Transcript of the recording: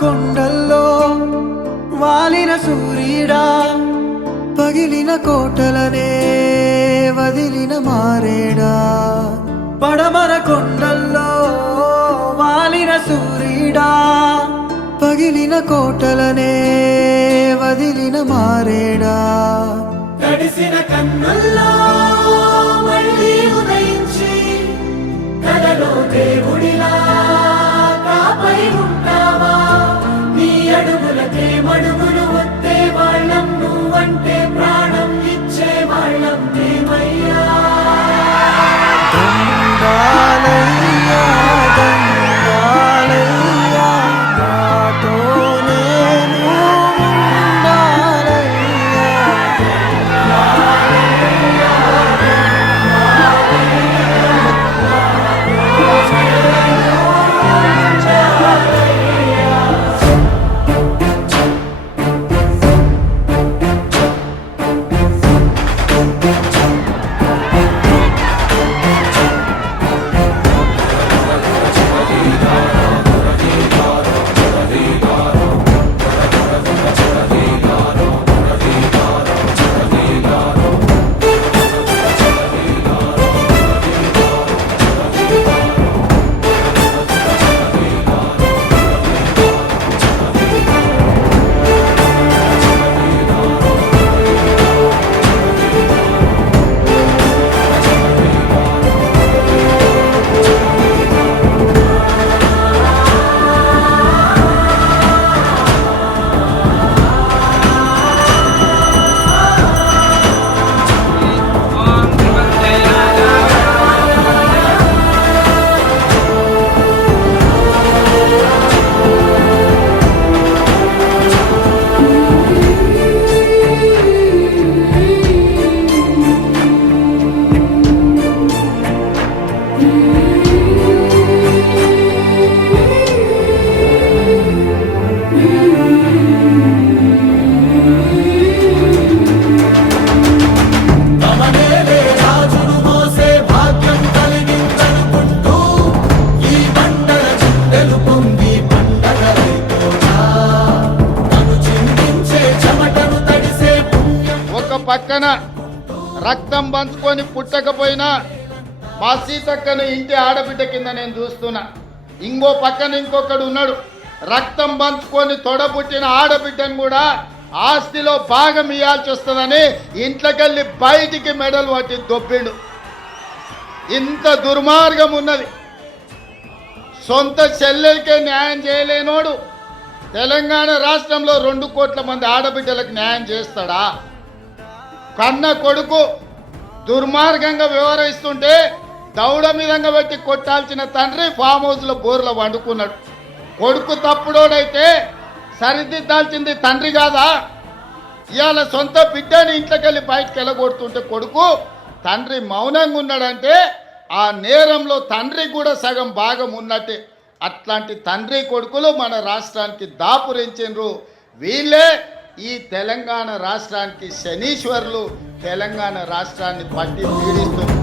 కొండల్లో వాలిన సూర్యుడా, పగిలిన కోటలనే వదిలిన మారేడా. పడమర కొండల్లో వాలిన సూర్యుడా, పగిలిన కోటలనే వదిలిన మారేడా. తడిసిన కన్నుల్లో మళ్ళీ ఉదయించి కలలో దేవుడిలా కాపై ఉంటావా. నీ అడుగులకే మడుగులు వస్తే వాళ్ళం, నువ్వంటే ప్రాణం ఇచ్చే వాళ్ళం మేమయ్యా. దండాలయ్యా దండాలయ్యా, నాతో నేను ఉండాలయ్యా. తమనేలే రాజును మోసే భాగ్యం కలిగిందనుకుంటూ ఈ బండల చుట్టెలు పొంగి పండగలైపోనా. తను చిందించే చెమటను తడిసే పుణ్యం. ఒక పక్కన రక్తం పంచుకొని పుట్టకపోయినా మా సీతక్కను ఇంటి ఆడబిడ్డ కింద నేను చూస్తున్నా. ఇంకో పక్కన ఇంకొకడు ఉన్నాడు, రక్తం పంచుకొని తొడబుట్టిన ఆడబిడ్డను కూడా ఆస్తిలో భాగం ఇవ్వాల్సి వస్తుందని ఇంట్లోకెళ్ళి బయటికి మెడలు పట్టి దొబ్బిండు. ఇంత దుర్మార్గం ఉన్నది. సొంత చెల్లెలకే న్యాయం చేయలేనోడు తెలంగాణ రాష్ట్రంలో 2 కోట్ల మంది ఆడబిడ్డలకు న్యాయం చేస్తాడా? కన్న కొడుకు దుర్మార్గంగా వ్యవహరిస్తుంటే దౌడ మీదంగా పెట్టి కొట్టాల్సిన తండ్రి ఫామ్ హౌస్లో బోర్లో వండుకున్నాడు. కొడుకు తప్పుడోడైతే సరిదిద్దాల్సింది తండ్రి కాదా? ఇవాళ సొంత బిడ్డని ఇంట్లోకెళ్ళి బయటకు వెళ్ళగొడుతుంటే కొడుకు, తండ్రి మౌనంగా ఉన్నాడంటే ఆ నేరంలో తండ్రికి కూడా సగం భాగం ఉన్నట్టే. అట్లాంటి తండ్రి కొడుకులు మన రాష్ట్రానికి దాపురించిండ్రు. వీళ్ళే ఈ తెలంగాణ రాష్ట్రానికి శనీశ్వరులు, తెలంగాణ రాష్ట్రాన్ని పట్టి పీడిస్తున్నారు.